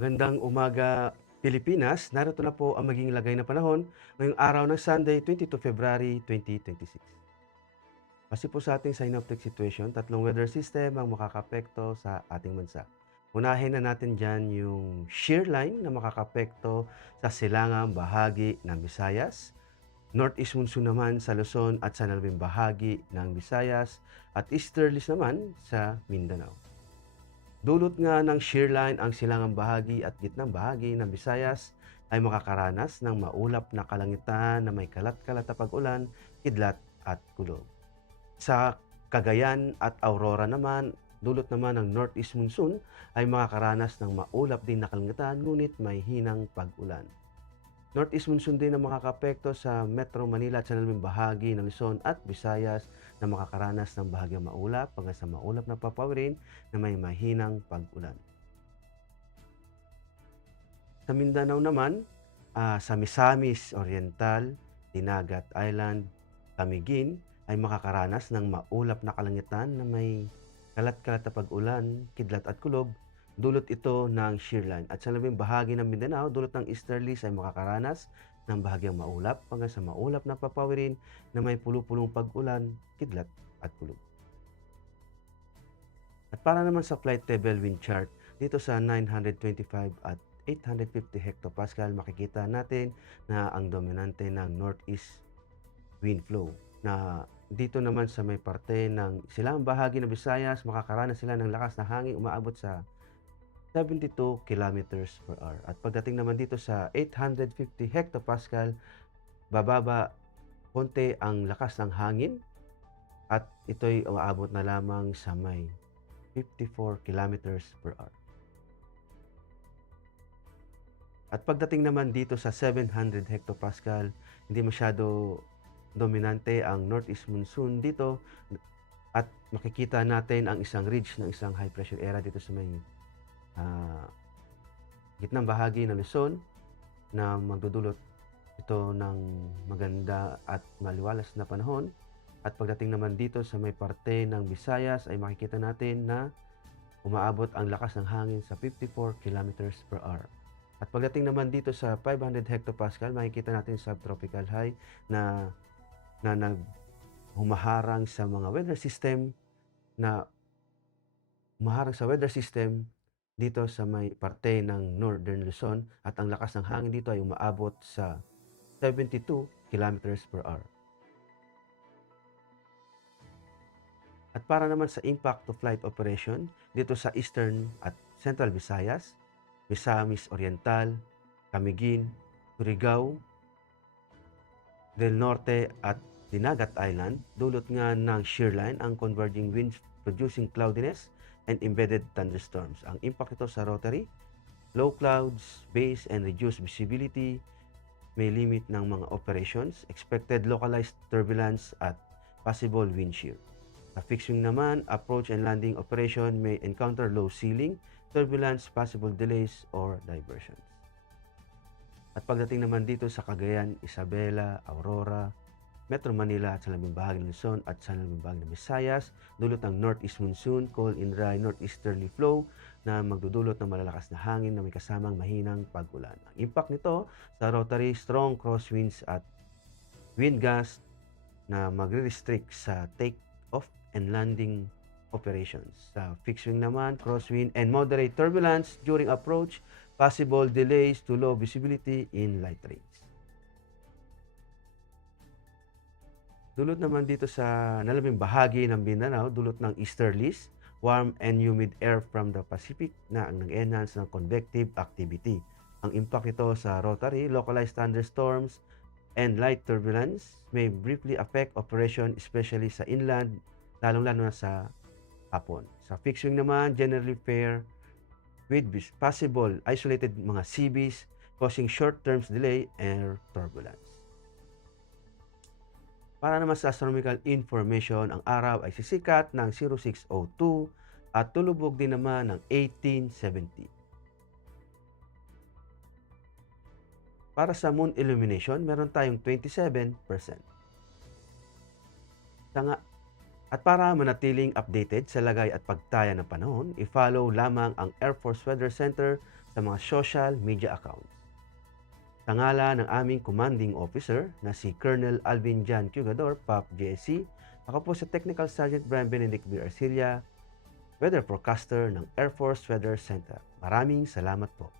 Magandang umaga, Pilipinas. Narito na po ang maging lagay ng panahon ngayong araw ng Sunday, 22 February 2026. Base po sa ating synoptic situation, tatlong weather system ang makakapekto sa ating bansa. Unahin na natin dyan yung shear line na makakapekto sa silangang bahagi ng Visayas, northeast monsoon naman sa Luzon at sa nalabing bahagi ng Visayas, at easterlies naman sa Mindanao. Dulot nga ng shear line ang silangang bahagi at gitnang bahagi ng Visayas ay makakaranas ng maulap na kalangitan na may kalat-kalat na pag-ulan, kidlat at kulog. Sa Cagayan at Aurora naman, dulot naman ng northeast monsoon ay makakaranas ng maulap din na kalangitan ngunit may hinang pag-ulan. Northeast monsoon din ang makakapekto sa Metro Manila at sa nalabing bahagi ng Luzon at Visayas na makakaranas ng bahagyang maulap hanggang sa maulap na papawirin na may mahinang pag-ulan. Sa Mindanao naman, sa Misamis Oriental, Dinagat Island, Camiguin ay makakaranas ng maulap na kalangitan na may kalat-kalat na pag-ulan, kidlat at kulog. Dulot ito ng shear line. At sa labing bahagi ng Mindanao, dulot ng easterlies ay makakaranas ng bahagyang maulap hanggang sa maulap na papawirin na may pulupulong pag-ulan, kidlat at kulog. At para naman sa flight level wind chart, dito sa 925 at 850 hectopascal, makikita natin na ang dominante ng northeast wind flow na dito naman sa may parte ng silangang bahagi ng Visayas, makakaranas sila ng lakas na hangin umaabot sa 72 kilometers per hour. At pagdating naman dito sa 850 hectopascal, bababa konti ang lakas ng hangin at ito'y umaabot na lamang sa may 54 kilometers per hour. At pagdating naman dito sa 700 hectopascal, hindi masyado dominante ang northeast monsoon dito at makikita natin ang isang ridge ng isang high pressure area dito sa may gitnang bahagi ng Luzon na magdudulot ito ng maganda at maliwalas na panahon. At pagdating naman dito sa may parte ng Visayas ay makikita natin na umaabot ang lakas ng hangin sa 54 kilometers per hour. At pagdating naman dito sa 500 hectopascal, makikita natin subtropical high na humaharang sa mga weather system dito sa may parte ng Northern Luzon at ang lakas ng hangin dito ay umaabot sa 72 kilometers per hour. At para naman sa impact to flight operation dito sa Eastern at Central Visayas, Misamis Oriental, Camiguin, Surigao, Del Norte at Dinagat Island, dulot nga ng shear line ang converging winds producing cloudiness and embedded thunderstorms. Ang impact ito sa rotary, low clouds, base and reduced visibility, may limit ng mga operations, expected localized turbulence at possible wind shear. Sa fixed wing naman, approach and landing operation may encounter low ceiling, turbulence, possible delays or diversions. At pagdating naman dito sa Cagayan, Isabela, Aurora, Metro Manila at sa labing bahagi ng Luzon at sa labing bahagi ng Visayas, dulot ng northeast monsoon, cold and dry northeasterly flow na magdudulot ng malalakas na hangin na may kasamang mahinang pag-ulan. Ang impact nito sa rotary, strong crosswinds at wind gust na magre-restrict sa take-off and landing operations. Sa fixed wing naman, crosswind and moderate turbulence during approach, possible delays to low visibility in light rains. Dulot naman dito sa nalabing bahagi ng Mindanao, dulot ng easterlies, warm and humid air from the Pacific na ang nag-enhance ng convective activity. Ang impact ito sa rotary, localized thunderstorms, and light turbulence may briefly affect operation especially sa inland, lalong-lalo na sa hapon. Sa fixed wing naman, generally fair with possible isolated mga CBs causing short-term delay and turbulence. Para naman sa astronomical information, ang araw ay sisikat ng 0602 at tulubog din naman ng 1870. Para sa moon illumination, meron tayong 27%. At para manatiling updated sa lagay at pagtaya ng panahon, i-follow lamang ang Air Force Weather Center sa mga social media accounts. Sa ngalan ng aming commanding officer na si Colonel Alvin Jan Cugador, PAP JSC, ako po si Technical Sergeant Brian Benedict B. Arcilla, Weather Forecaster ng Air Force Weather Center. Maraming salamat po.